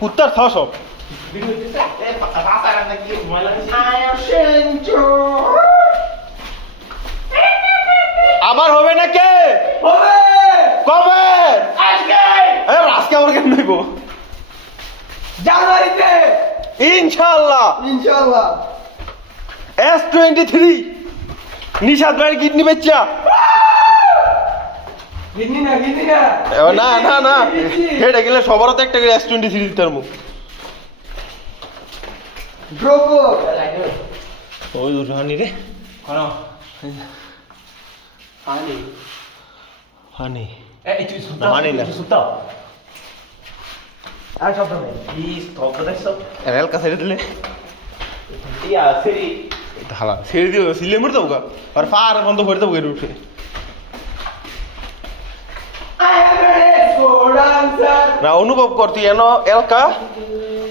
কুত্তার খাওয়া সব আবার হবে না কে কবে আজকে আবার কেন নেব জানুয়ারিতে ইনশাআল্লাহ ইনশাআল্লাহ S23 নিশাদ ভাইয়ের কিডনি বেচা গিনি না না না না হেডে গেলে সবারও তো একটা করে S23 দিতে পারবো ড্রোপো ওই দুর্গানি রে কোন আনি হানি এই তুই সুতা মানি না সুতা আর শব্দ নেই প্লিজ স্টপ করছো রেল কা ছেড়ে দিলে ইয়া সেরি ধালা ছেড়ে দিও সিলে মর দাও গা আর ফার বন্ধ করে দাও গেরু উঠে I am ready for answer. না অনুভব করতি এনো এলকা